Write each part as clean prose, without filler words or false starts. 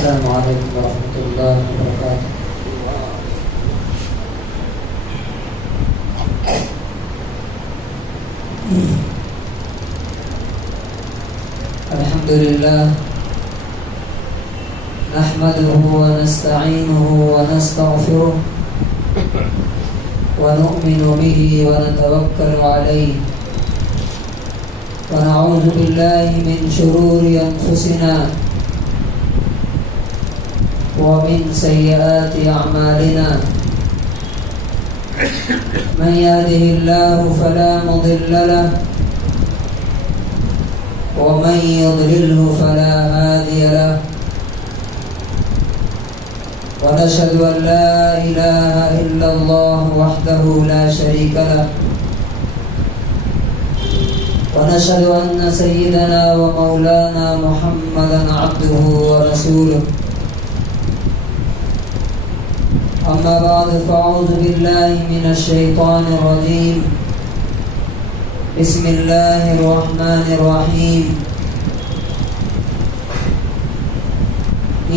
السلام علیکم ورحمۃ اللہ وبرکاتہ۔ الحمد للہ نحمده ونستعینه ونستغفره ونؤمن به ونتوکل علیہ ونعوذ باللہ من شرور انفسنا ومن سیئات اعمالنا من يهده الله فلا مضل له ومن يضلله فلا هادي له ونشهد أن لا إله إلا الله وحده لا شريك له ونشهد أن سيدنا ومولانا محمدا عبده ورسوله أما بعد فأعوذ بالله من الشيطان الرجيم بسم الله الرحمن الرحيم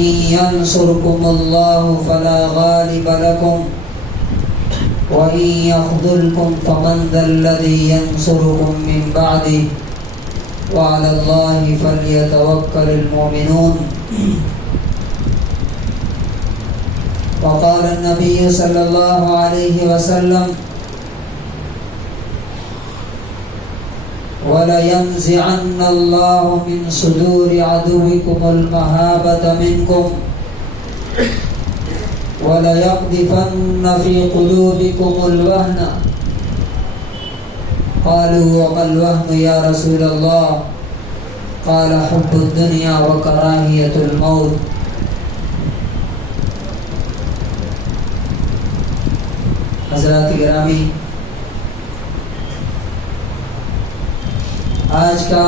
إن ينصركم الله فلا غالب لكم وإن يخذلكم فمن ذا الذي ينصركم من بعده وعلى الله فليتوكل المؤمنون وقال النبي صلى الله عليه وسلم وَلَيَنزِعَنَّ اللَّهُ مِن صُدُورِ عَدُوِّكُمُ الْمَهَابَةَ مِنكُمْ وَلَيَقْذِفَنَّ فِي قُلُوبِكُمُ الْوَهْنَ قَالُوا وَمَا الْوَهْنُ يَا رَسُولَ اللَّهِ قَالَ حُبُّ الدُّنْيَا وَكَرَاهِيَةُ الْمَوْتِ۔ حضرات گرامی، آج کا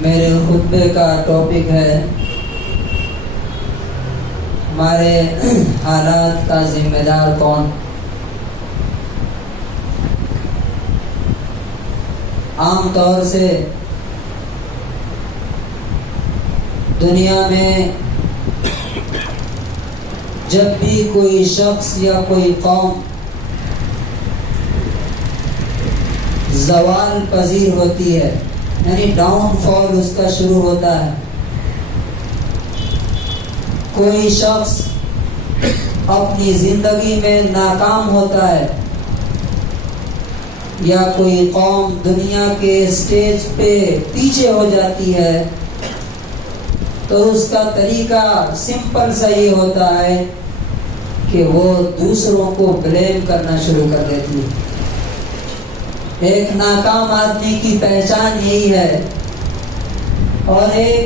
میرے خطبے کا ٹاپک ہے ہمارے حالات کا ذمہ دار کون؟ عام طور سے دنیا میں جب بھی کوئی شخص یا کوئی قوم زوال پذیر ہوتی ہے، یعنی ڈاؤن فال اس کا شروع ہوتا ہے، کوئی شخص اپنی زندگی میں ناکام ہوتا ہے یا کوئی قوم دنیا کے اسٹیج پہ پیچھے ہو جاتی ہے، تو اس کا طریقہ سمپل سا یہ ہوتا ہے کہ وہ دوسروں کو بلیم کرنا شروع کر دیتی ہے۔ ایک ناکام آدمی کی پہچان یہی ہے، اور ایک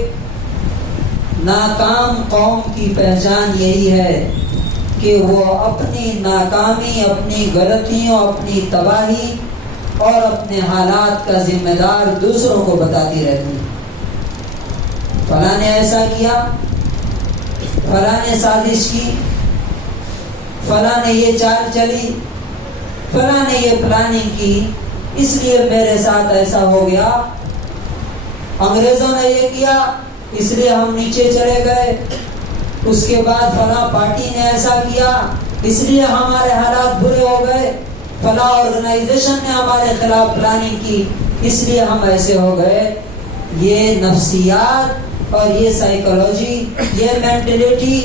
ناکام قوم کی پہچان یہی ہے کہ وہ اپنی ناکامی، اپنی غلطیوں، اپنی تباہی اور اپنے حالات کا ذمہ دار دوسروں کو بتاتی رہتی ہے۔ فلاں نے ایسا کیا، فلاں نے سازش کی، فلاں نے یہ چال چلی، فلاں نے یہ پلاننگ کی، اس لیے میرے ساتھ ایسا ہو گیا، انگریزوں نے یہ کیا اس لیے ہم نیچے چلے گئے، اس کے بعد فلاں پارٹی نے ایسا کیا اس لیے ہمارے حالات برے ہو گئے، فلاں آرگنائزیشن نے ہمارے خلاف پلاننگ کی اس لیے ہم ایسے ہو گئے۔ یہ نفسیات اور یہ سائیکولوجی، یہ مینٹلٹی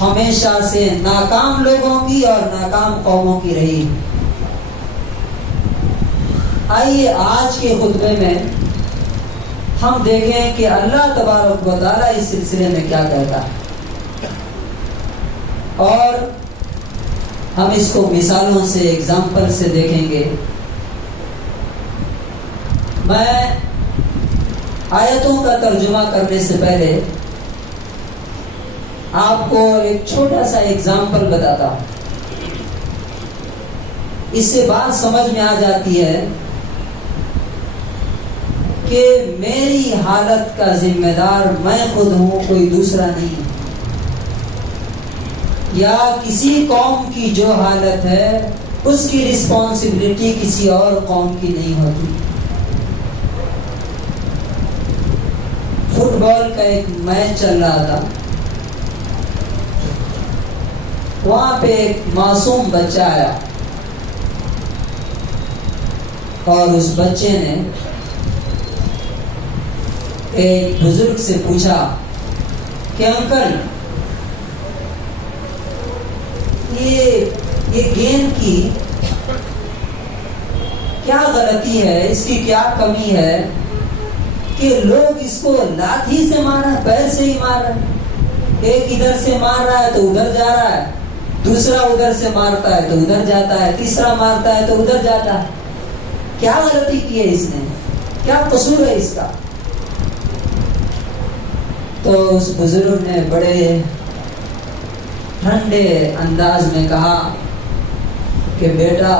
ہمیشہ سے ناکام لوگوں کی اور ناکام قوموں کی رہی۔ آئیے آج کے خطبے میں ہم دیکھیں کہ اللہ تبارک و تعالیٰ اس سلسلے میں کیا کہتا ہے، اور ہم اس کو مثالوں سے، ایگزامپل سے دیکھیں گے۔ میں آیتوں کا ترجمہ کرنے سے پہلے آپ کو ایک چھوٹا سا ایگزامپل بتاتا ہوں، اس سے بات سمجھ میں آ جاتی ہے کہ میری حالت کا ذمہ دار میں خود ہوں، کوئی دوسرا نہیں، یا کسی قوم کی جو حالت ہے اس کی رسپانسبلٹی کسی اور قوم کی نہیں ہوتی۔ فٹ بال کا ایک میچ چل رہا تھا. وہاں پہ ایک معصوم بچہ آیا اور اس بچے نے ایک بزرگ سے پوچھا کہ انکل یہ گیند کی کیا غلطی ہے, اس کی کیا کمی ہے کہ لوگ اس کو لاٹھی سے مار رہے ہیں, پیر سے ہی مار رہے ہیں. ایک ادھر سے مار رہا ہے تو ادھر جا رہا ہے, دوسرا ادھر سے مارتا ہے تو ادھر جاتا ہے, تیسرا مارتا ہے تو ادھر جاتا ہے. کیا غلطی کی ہے اس نے, کیا قصور ہے اس کا؟ تو اس بزرگ نے بڑے ٹھنڈے انداز میں کہا کہ بیٹا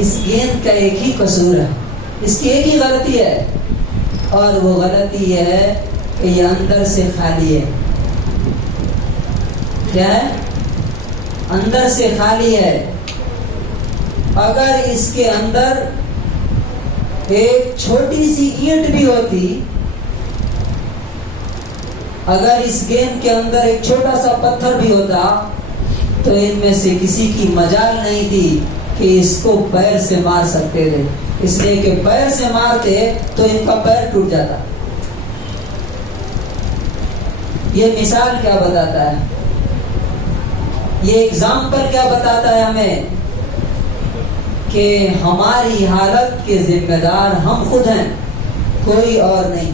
اس گیند کا ایک ہی قصور ہے, اس کی ایک ہی غلطی ہے, اور وہ غلطی یہ ہے کہ یہ اندر سے خالی ہے. کیا ہے؟ اندر سے خالی ہے. اگر اس کے اندر ایک چھوٹی سی اینٹ بھی ہوتی, اگر اس گیند کے اندر ایک چھوٹا سا پتھر بھی ہوتا تو ان میں سے کسی کی مجال نہیں تھی کہ اس کو پیر سے مار سکتے تھے, اس لیے کہ پیر سے مارتے تو ان کا پیر ٹوٹ جاتا. یہ مثال کیا بتاتا ہے, یہ اگزامپل کیا بتاتا ہے ہمیں کہ ہماری حالت کے ذمہ دار ہم خود ہیں, کوئی اور نہیں.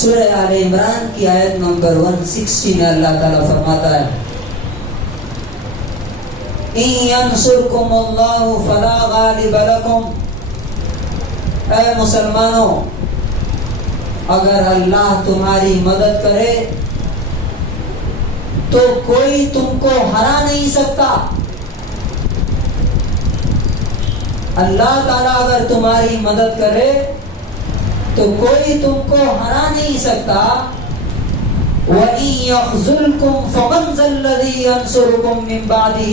سورہ آل عمران کی آیت نمبر 160 میں اللہ تعالیٰ فرماتا ہے ان ینصرکم اللہ فلا غالب لکم. اے مسلمانوں, اگر اللہ تمہاری مدد کرے تو کوئی تم کو ہرا نہیں سکتا. اللہ تعالیٰ اگر تمہاری مدد کرے تو کوئی تم کو ہرا نہیں سکتا. وَإِن يَخْذُلْكُمْ فَمَنْ ذَا الَّذِي يَنْصُرُكُمْ مِنْ بَعْدِهِ.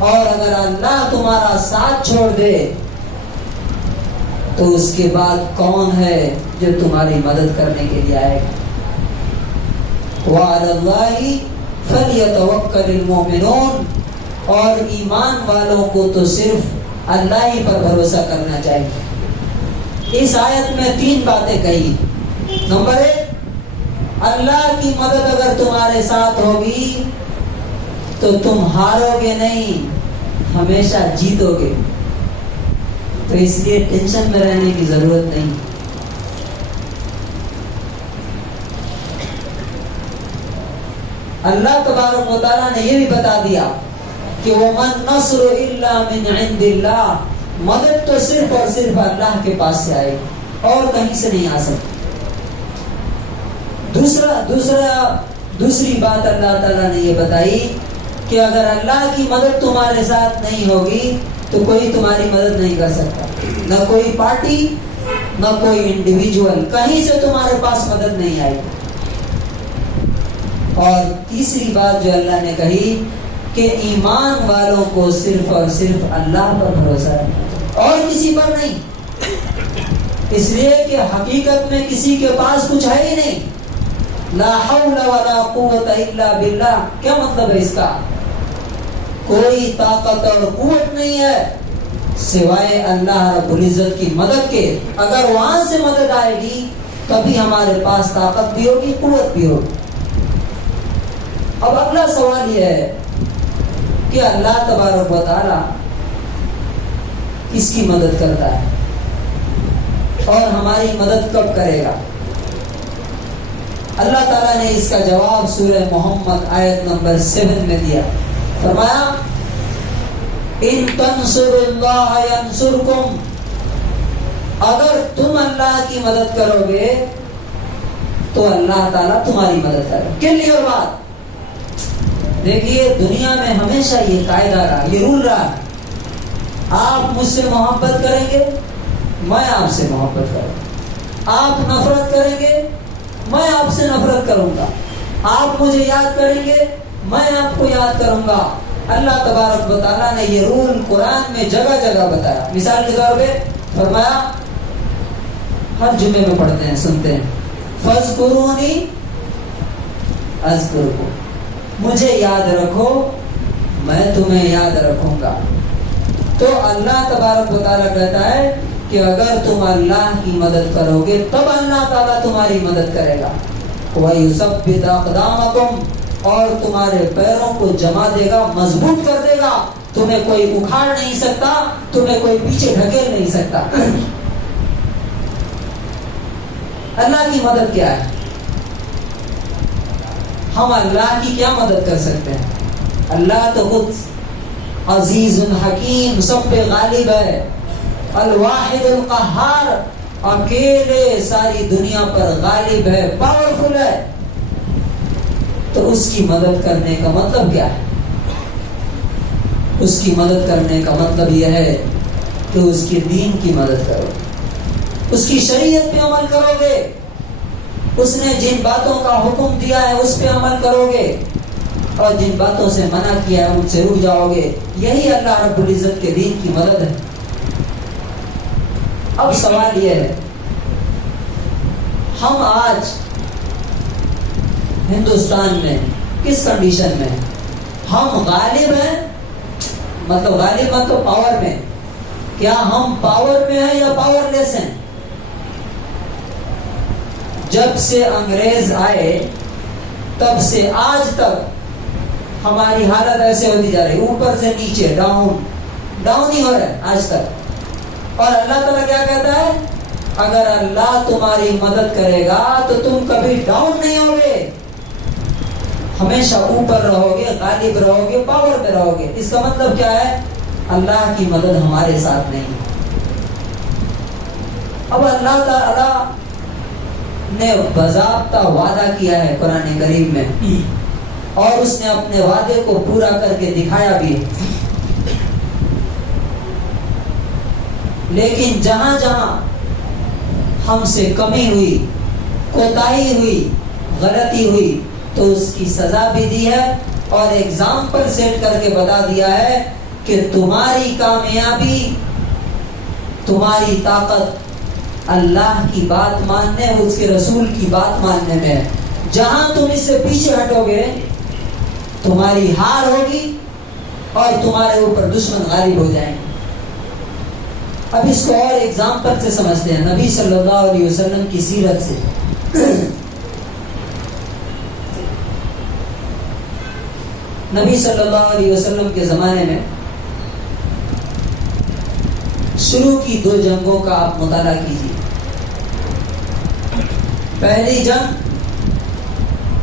اور اگر اللہ تمہارا ساتھ چھوڑ دے تو اس کے بعد کون ہے جو تمہاری مدد کرنے کے لیے آئے گا. وَعَلَى اللَّهِ فَلْيَتَوَكَّلِ الْمُؤْمِنُونَ. اور ایمان والوں کو تو صرف اللہ ہی پر بھروسہ کرنا چاہیے. اس آیت میں 3 باتیں کہی. نمبر 1, اللہ کی مدد اگر تمہارے ساتھ ہوگی تو تم ہارو گے نہیں, ہمیشہ جیتو گے. تو اس لیے ٹینشن میں رہنے کی ضرورت نہیں. اللہ تبارک و تعالیٰ نے یہ بھی بتا دیا کہ وَمَن نَصْرُ إِلَّا مِنْ عِنْدِ اللَّهِ. مدد تو صرف اور صرف اللہ کے پاس سے آئے گی, اور کہیں سے نہیں آ سکتی. دوسری بات اللہ تعالیٰ نے یہ بتائی کہ اگر اللہ کی مدد تمہارے ساتھ نہیں ہوگی تو کوئی تمہاری مدد نہیں کر سکتا, نہ کوئی پارٹی نہ کوئی انڈیویجول, کہیں سے تمہارے پاس مدد نہیں آئے گی. اور تیسری بات جو اللہ نے کہی کہ ایمان والوں کو صرف اور صرف اللہ پر بھروسہ ہے اور کسی پر نہیں. اس لیے کہ حقیقت میں کسی کے پاس کچھ ہے ہی نہیں. لا حول ولا قوت الا باللہ. کیا مطلب ہے اس کا؟ کوئی طاقت اور قوت نہیں ہے سوائے اللہ رب العزت کی مدد کے. اگر وہاں سے مدد آئے گی تبھی ہمارے پاس طاقت بھی ہوگی, قوت بھی ہوگی. اب اگلا سوال یہ ہے کہ اللہ تبارک و تعالی کس کی مدد کرتا ہے اور ہماری مدد کب کرے گا؟ اللہ تعالیٰ نے اس کا جواب سورہ محمد آیت نمبر 7 میں دیا. فرمایا ان تنصروا اللہ ینصرکم. اگر تم اللہ کی مدد کرو گے تو اللہ تعالیٰ تمہاری مدد کرے گا. کلیئر بات. دیکھیے دنیا میں ہمیشہ یہ قاعدہ رہا, یہ رول رہا, آپ مجھ سے محبت کریں گے میں آپ سے محبت کروں گا, آپ نفرت کریں گے میں آپ سے نفرت کروں گا, آپ مجھے یاد کریں گے میں آپ کو یاد کروں گا. اللہ تبارک و تعالیٰ نے یہ رول قرآن میں جگہ جگہ بتایا. مثال کے طور پہ فرمایا, ہر جمعے میں پڑھتے ہیں سنتے ہیں, فاذکرونی اذکرکم، مجھے یاد رکھو میں تمہیں یاد رکھوں گا۔ تو اللہ تبارک و تعالیٰ کہتا ہے کہ اگر تم اللہ کی مدد کرو گے تب اللہ تعالیٰ تمہاری مدد کرے گا۔ وَيُثَبِّتْ أَقْدَامَكُمْ، اور تمہارے پیروں کو جما دے گا، مضبوط کر دے گا، تمہیں کوئی اکھاڑ نہیں سکتا، تمہیں کوئی پیچھے ڈھکیل نہیں سکتا۔ اللہ کی مدد کیا ہے؟ ہم اللہ کی کیا مدد کر سکتے ہیں؟ اللہ تو خود عزیز حکیم، سب پہ غالب ہے، الواحد القہار، اکیلے ساری دنیا پر غالب ہے، پاورفل ہے۔ تو اس کی مدد کرنے کا مطلب کیا ہے؟ اس کی مدد کرنے کا مطلب یہ ہے کہ اس کے دین کی مدد کرو، اس کی شریعت پہ عمل کرو گے، اس نے جن باتوں کا حکم دیا ہے اس پہ عمل کرو گے، اور جن باتوں سے منع کیا ہے ان سے رک جاؤ گے۔ یہی اللہ رب العزت کے دین کی مدد ہے۔ اب سوال یہ ہے، ہم آج ہندوستان میں کس کنڈیشن میں ہیں؟ ہم غالب ہیں، مطلب غالب مطلب پاور میں، کیا ہم پاور میں ہیں یا پاور لیس ہیں؟ جب سے انگریز آئے تب سے آج تک ہماری حالت ایسے ہوتی جا رہی، اوپر سے نیچے، ڈاؤن ہی ہو رہا ہے آج تک۔ اور اللہ تعالیٰ کیا کہتا ہے؟ اگر اللہ تمہاری مدد کرے گا تو تم کبھی ڈاؤن نہیں ہوگے، ہمیشہ اوپر رہو گے، غالب رہو گے، پاور میں رہو گے۔ اس کا مطلب کیا ہے؟ اللہ کی مدد ہمارے ساتھ نہیں۔ اب اللہ تعالیٰ نے باضابطہ وعدہ کیا ہے قرآن کریم میں، اور اس نے اپنے وعدے کو پورا کر کے دکھایا بھی ہے۔ لیکن جہاں جہاں ہم سے کمی ہوئی، کوتاہی ہوئی، غلطی ہوئی، تو اس کی سزا بھی دی ہے، اور ایگزامپل سیٹ کر کے بتا دیا ہے کہ تمہاری کامیابی، تمہاری طاقت اللہ کی بات ماننے، اس کے رسول کی بات ماننے میں ہے۔ جہاں تم اس سے پیچھے ہٹو گے تمہاری ہار ہوگی اور تمہارے اوپر دشمن غالب ہو جائیں گے۔ اب اس کو اور ایگزامپل سے سمجھتے ہیں، نبی صلی اللہ علیہ وسلم کی سیرت سے۔ نبی صلی اللہ علیہ وسلم کے زمانے میں شروع کی 2 جنگوں کا آپ مطالعہ کیجیے۔ پہلی جنگ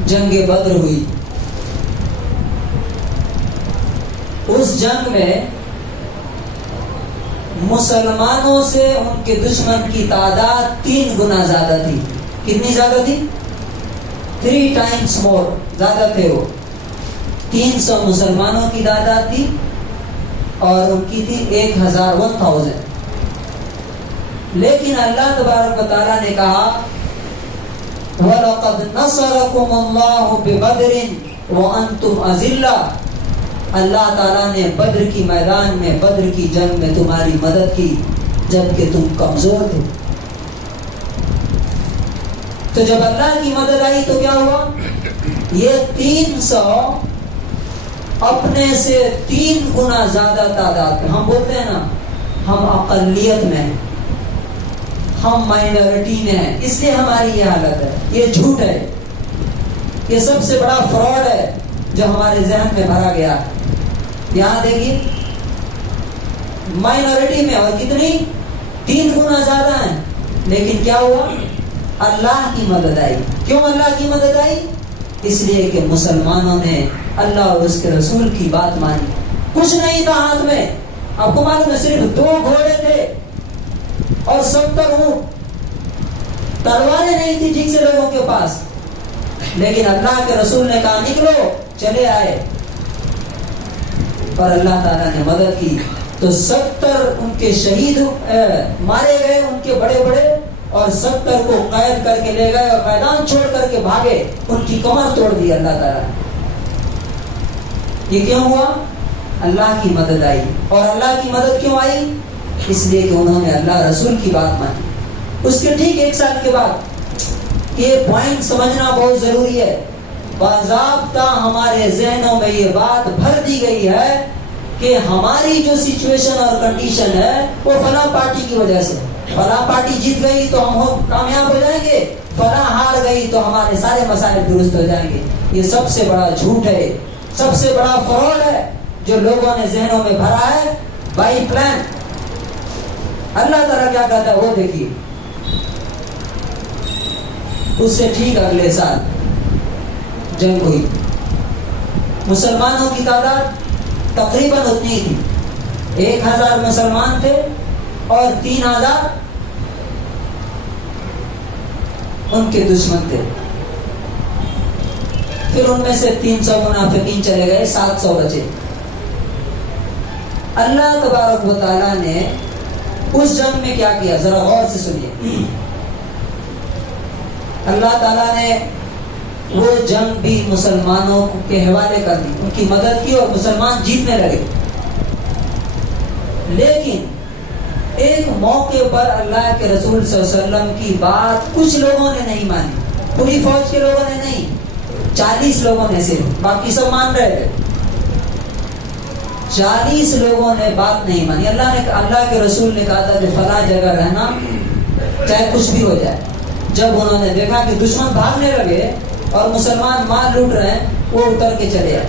جنگ بدر ہوئی۔ اس جنگ میں مسلمانوں سے ان کے دشمن کی تعداد 3 گنا زیادہ تھی۔ کتنی زیادہ تھی؟ 3 times more، زیادہ تھے وہ۔ 300 مسلمانوں کی تعداد تھی اور ان کی تھی 1000۔ لیکن اللہ تبارک و تعالیٰ نے کہا وَلَقَدْ نَصَرَكُمُ اللَّهُ بِبَدْرٍ وَأَنْتُمْ أَذِلَّةٌ، اللہ تعالیٰ نے بدر کی میدان میں، بدر کی جنگ میں تمہاری مدد کی جبکہ تم کمزور تھے۔ تو جب اللہ کی مدد آئی تو کیا ہوا؟ یہ 300 اپنے سے 3 گنا زیادہ تعداد میں، ہم بولتے ہیں نا ہم اقلیت میں ہیں، ہم مائنورٹی میں ہیں، اس لیے ہماری یہ حالت ہے۔ یہ جھوٹ ہے، یہ سب سے بڑا فراڈ ہے جو ہمارے ذہن میں بھرا گیا ہے۔ یہاں دیکھیے مائنورٹی میں اور کتنی 3 گنا زیادہ ہیں، لیکن کیا ہوا؟ اللہ کی مدد آئی۔ کیوں اللہ کی مدد آئی؟ اس لیے کہ مسلمانوں نے اللہ اور اس کے رسول کی بات مانی۔ کچھ نہیں تھا ہاتھ میں، آپ کو معلوم ہے صرف 2 گھوڑے تھے اور 70 اونٹ، تلواریں نہیں تھی ٹھیک سے لوگوں کے پاس، لیکن اللہ کے رسول نے کہا نکلو، چلے آئے اور اللہ تعالیٰ نے مدد کی۔ تو 70 ان کے شہید مارے گئے، ان کے بڑے بڑے، اور 70 کو قید کر کے لے گئے اور میدان چھوڑ کر کے بھاگے، ان کی کمر توڑ دی اللہ تعالیٰ نے۔ یہ کیوں ہوا؟ اللہ کی مدد آئی۔ اور اللہ کی مدد کیوں آئی؟ اس لیے کہ انہوں نے اللہ رسول کی بات مانی۔ اس کے ٹھیک 1 سال کے بعد یہ پوائنٹ سمجھنا بہت ضروری ہے. باضابطہ ہمارے ذہنوں میں یہ بات بھر دی گئی ہے کہ ہماری جو سچویشن اور کنڈیشن ہے وہ فلاں پارٹی کی وجہ سے. فلاں پارٹی جیت گئی تو ہم کامیاب ہو جائیں گے, فلاں ہار گئی تو ہمارے سارے مسائل درست ہو جائیں گے. یہ سب سے بڑا جھوٹ ہے, سب سے بڑا فراڈ ہے جو لوگوں نے ذہنوں میں بھرا ہے بائی پلان. اللہ تعالیٰ کیا کہتا ہے وہ دیکھیے. اس سے ٹھیک اگلے سال جنگ ہوئی, مسلمانوں کی تعداد تقریباً اتنی تھی, 1000 مسلمان تھے اور 3000 ان کے دشمن تھے. پھر ان میں سے 300 منافقین چلے گئے, 700 بچے. اللہ تبارک و تعالیٰ نے اس جنگ میں کیا کیا ذرا غور سے سنیے. اللہ تعالیٰ نے وہ جنگ بھی مسلمانوں کے حوالے کر دی, ان کی مدد کی اور مسلمان جیتنے لگے. لیکن ایک موقع پر اللہ کے رسول صلی اللہ علیہ وسلم کی بات کچھ لوگوں نے نہیں مانی. پوری فوج کے لوگوں نے نہیں, 40 لوگوں نے صرف, باقی سب مان رہے تھے. 40 لوگوں نے بات نہیں مانی. اللہ کے رسول نے کہا تھا کہ فلاں جگہ رہنا چاہے کچھ بھی ہو جائے. جب انہوں نے دیکھا کہ دشمن بھاگنے لگے اور مسلمان مال لوٹ رہے ہیں, وہ اتر کے چلے آئے.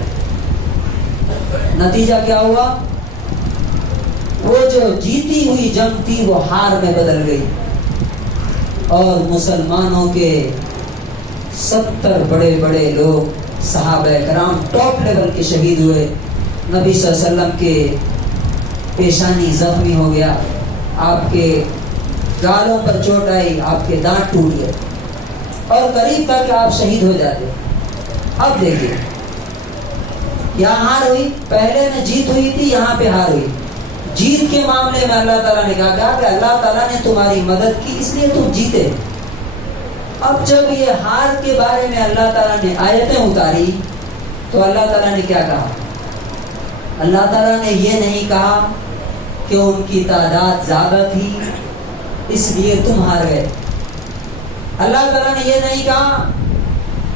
نتیجہ کیا ہوا؟ وہ جو جیتی ہوئی جنگ تھی وہ ہار میں بدل گئی اور مسلمانوں کے 70 بڑے بڑے لوگ صحابہ کرام ٹاپ لیول کے شہید ہوئے. نبی صلی اللہ علیہ وسلم کے پیشانی زخمی ہو گیا, آپ کے گالوں پر چوٹ آئی, آپ کے دانت ٹوٹ گئے اور قریب تھا کہ آپ شہید ہو جاتے. اب دیکھیے یہاں ہار ہوئی, پہلے میں جیت ہوئی تھی, یہاں پہ ہار ہوئی. جیت کے معاملے میں اللہ تعالیٰ نے کہا کہ اللہ تعالیٰ نے تمہاری مدد کی اس لیے تم جیتے. اب جب یہ ہار کے بارے میں اللہ تعالیٰ نے آیتیں اتاری تو اللہ تعالیٰ نے کیا کہا؟ اللہ تعالیٰ نے یہ نہیں کہا کہ ان کی تعداد زیادہ تھی اس لیے تم ہار گئے. اللہ تعالیٰ نے یہ نہیں کہا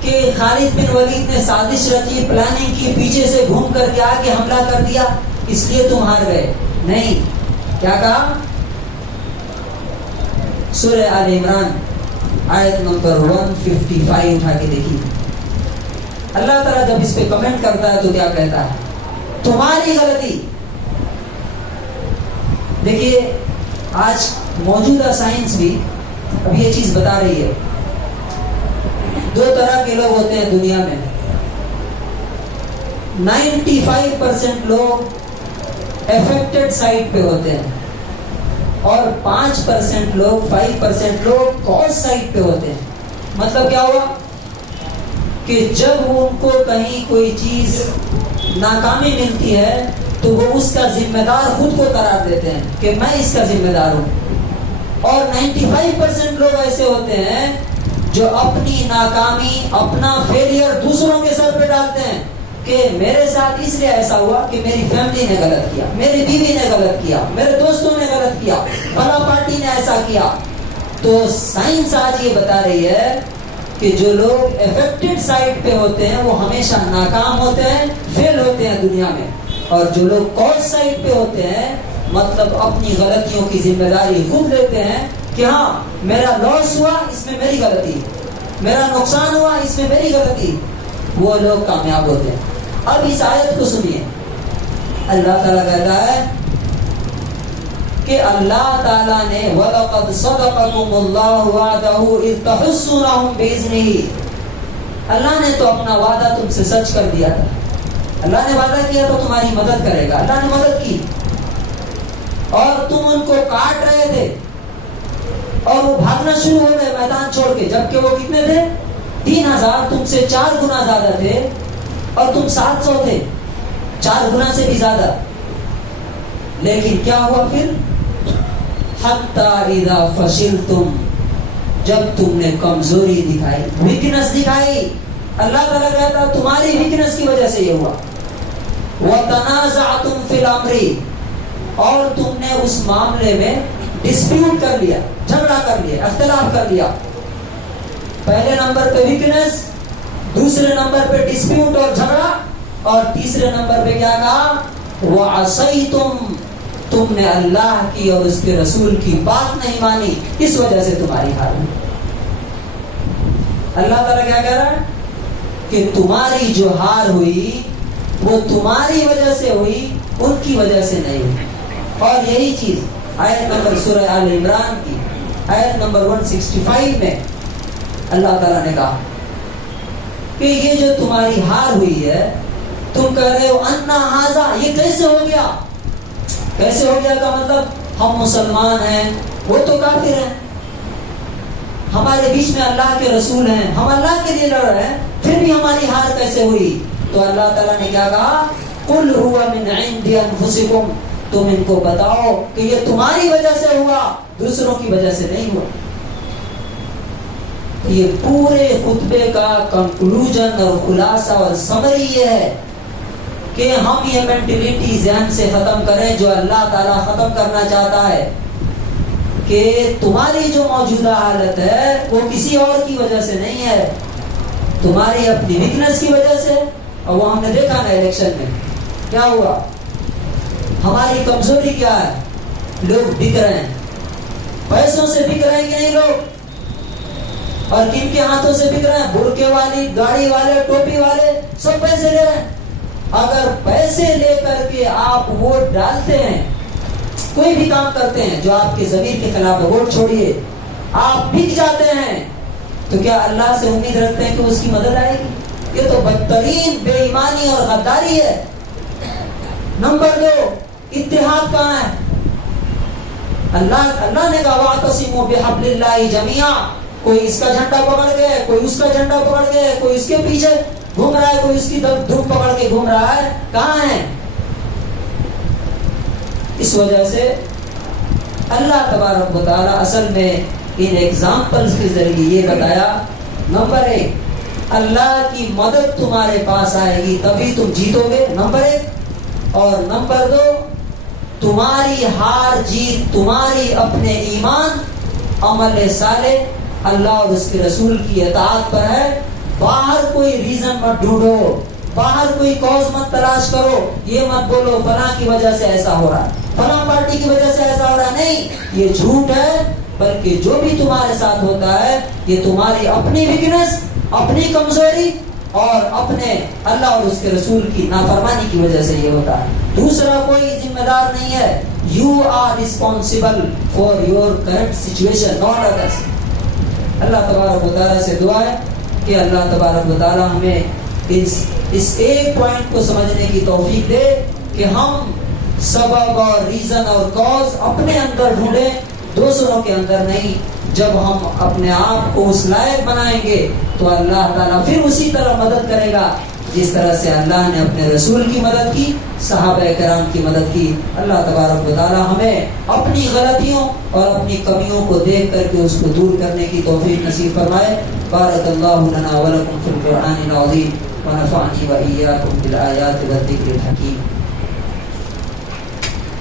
کہ خالد بن ولید نے سازش رچی, پلاننگ کی, پیچھے سے گھوم کر کے آگے حملہ کر دیا اس لیے تم ہار گئے. نہیں, کیا کہا؟ سورہ آل عمران آیت نمبر 155 اٹھا کے دیکھیے. اللہ تعالیٰ جب اس پہ کمنٹ کرتا ہے تو کیا کہتا ہے؟ تمہاری غلطی. دیکھیے آج موجودہ سائنس بھی اب یہ چیز بتا رہی ہے. 2 طرح کے لوگ ہوتے ہیں دنیا میں. 95% لوگ افیکٹڈ سائٹ پہ ہوتے ہیں اور 5% لوگ 5% لوگ کاز سائٹ پہ ہوتے ہیں. مطلب کیا ہوا کہ جب ان کو کہیں کوئی چیز ناکامی ملتی ہے تو وہ اس کا ذمہ دار خود کو قرار دیتے ہیں کہ میں اس کا ذمہ دار ہوں. اور 95% لوگ ایسے ہوتے ہیں جو اپنی ناکامی, اپنا فیلئر دوسروں کے سر پہ ڈالتے ہیں کہ میرے ساتھ اس لیے ایسا ہوا کہ میری فیملی نے غلط کیا, میری بیوی نے غلط کیا, میرے دوستوں نے غلط کیا, فلاں پارٹی نے ایسا کیا. تو سائنس آج یہ بتا رہی ہے کہ جو لوگ افیکٹڈ سائٹ پہ ہوتے ہیں وہ ہمیشہ ناکام ہوتے ہیں, فیل ہوتے ہیں دنیا میں. اور جو لوگ کاز سائٹ پہ ہوتے ہیں مطلب اپنی غلطیوں کی ذمہ داری خود لیتے ہیں کہ ہاں میرا لاس ہوا اس میں میری غلطی, میرا نقصان ہوا اس میں میری غلطی, وہ لوگ کامیاب ہوتے ہیں. اب اس آیت کو سنیے. اللہ تعالیٰ کہتا ہے کہ اللہ تعالیٰ نے وَلَقَدْ صَدَقَكُمُ اللَّهُ وَعْدَهُ إِذْ تَحُسُّونَهُم بِإِذْنِهِ. اللہ نے تو اپنا وعدہ تم سے سچ کر دیا تھا. اللہ نے وعدہ کیا تو تمہاری مدد کرے گا. اللہ نے مدد کی اور تم ان کو کاٹ رہے تھے اور وہ بھاگنا شروع ہو گئے میدان چھوڑ کے, جبکہ وہ کتنے تھے؟ 3000. تم سے 4 گنا زیادہ تھے اور تم 700 تھے, 4 گنا سے بھی زیادہ. لیکن کیا ہوا پھر؟ حَتَّى إِذَا فَشِلْتُمْ, جب تم نے کمزوری دکھائی, ویکنس دکھائی. اللہ تعالیٰ کہتا تمہاری ویکنس کی وجہ سے یہ ہوا. وَتَنَازَعْتُمْ فِي الْأَمْرِ, اور تم نے اس معاملے میں ڈسپیوٹ کر لیا, جھگڑا کر لیا, اختلاف کر لیا. پہلے نمبر پہ ویکنس، دوسرے نمبر پہ ڈسپیوٹ اور جھگڑا، اور تیسرے نمبر پہ کیا کہا؟ وَعَصَيْتُمْ، تم نے اللہ کی اور اس کے رسول کی بات نہیں مانی، اس وجہ سے تمہاری ہار ہوئی۔ اللہ تعالیٰ کیا کہہ رہا ہے کہ تمہاری جو ہار ہوئی وہ تمہاری وجہ سے ہوئی، ان کی وجہ سے نہیں ہوئی۔ اور یہی چیز آیت نمبر سورہ آل عمران کی آیت نمبر 165 میں اللہ تعالیٰ نے کہا کہ یہ جو تمہاری ہار ہوئی ہے، تم کہہ رہے ہو انا ھذا، یہ کیسے ہو گیا؟ کیسے ہو گیا کا مطلب ہم مسلمان ہیں، وہ تو کافر ہیں، ہمارے بیچ میں اللہ کے رسول ہیں، ہم اللہ کے لیے لڑ رہے ہیں، پھر بھی ہماری ہار کیسے ہوئی؟ تو اللہ تعالیٰ نے کیا کہا؟ قُلْ هُوَ مِنْ عِنْدِ أَنفُسِكُمْ، تم ان کو بتاؤ کہ یہ تمہاری وجہ سے ہوا، دوسروں کی وجہ سے نہیں ہوا۔ یہ پورے خطبے کا کنکلوژن اور خلاصہ اور سمری یہ ہے کہ ہم یہ مینٹلٹی ذہن سے ختم کریں جو اللہ تعالیٰ ختم کرنا چاہتا ہے، کہ تمہاری جو موجودہ حالت ہے وہ کسی اور کی وجہ سے نہیں ہے، تمہاری اپنی ویکنس کی وجہ سے۔ اور وہ ہم نے دیکھا نا الیکشن میں کیا ہوا، ہماری کمزوری کیا ہے؟ لوگ بک رہے ہیں، پیسوں سے بک رہے ہیں کہ نہیں لوگ؟ اور کن کے ہاتھوں سے بک رہے ہیں؟ برقعے والی، گاڑی والے، ٹوپی والے، سب پیسے لے رہے ہیں۔ اگر پیسے لے کر کے آپ ووٹ ڈالتے ہیں، کوئی بھی کام کرتے ہیں جو آپ کے ضمیر کے خلاف ہے، ووٹ چھوڑیے، آپ بک جاتے ہیں، تو کیا اللہ سے امید رکھتے ہیں کہ اس کی مدد آئے گی؟ یہ تو بدترین بے ایمانی اور غداری ہے۔ نمبر 2، اتحاد کہاں ہے؟ اللہ نے کہا وَاعْتَصِمُوا بِحَبْلِ اللَّهِ جَمِيعًا، کوئی اس کا جھنڈا پکڑ گئے، کوئی اس کا جھنڈا پکڑ گئے، کوئی اس کے پیچھے گھوم رہا ہے، کوئی اس کی دھوپ پکڑ کے گھوم رہا ہے، کہاں ہے؟ اس وجہ سے اللہ تبارک و تعالیٰ اصل میں ان ایگزامپلز کے ذریعے یہ بتایا، نمبر 1، اللہ کی مدد تمہارے پاس آئے گی تبھی تم جیتو گے، نمبر 1، اور نمبر 2، تمہاری ہار جیت تمہاری اپنے ایمان، عمل صالح، اللہ اور اس کے رسول کی اطاعت پر ہے۔ باہر کوئی ریزن مت ڈھونڈو، باہر کوئی کاز مت تلاش کرو، یہ مت بولو فلاں کی وجہ سے ایسا ہو رہا ہے، فلاں پارٹی کی وجہ سے ایسا ہو رہا ہے، نہیں، یہ جھوٹ ہے، بلکہ جو بھی تمہارے ساتھ ہوتا ہے یہ تمہاری اپنی ویکنس، اپنی کمزوری اور اپنے اللہ اور اس کے رسول کی نافرمانی کی وجہ سے یہ ہوتا ہے، دوسرا کوئی ذمہ دار نہیں ہے۔ You are responsible for your current situation, not others. اللہ تبارک و تعالیٰ سے دعا ہے کہ اللہ تبارک و تعالیٰ ہمیں اس ایک پوائنٹ کو سمجھنے کی توفیق دے کہ ہم سبب اور ریزن اور کاز اپنے اندر ڈھونڈیں، دوسروں کے اندر نہیں۔ جب ہم اپنے آپ کو اس لائق بنائیں گے تو اللہ تعالیٰ پھر اسی طرح مدد کرے گا جس طرح سے اللہ نے اپنے رسول کی مدد کی، صحابہ کرام کی مدد کی۔ اللہ تبارک و تعالیٰ ہمیں اپنی غلطیوں اور اپنی کمیوں کو دیکھ کر کے اس کو دور کرنے کی توفیق نصیب فرمائے۔ بارک اللہ لنا ولکم فی القرآن العظیم ونفعنی وإیاکم بالآیات والذکر الحکیم۔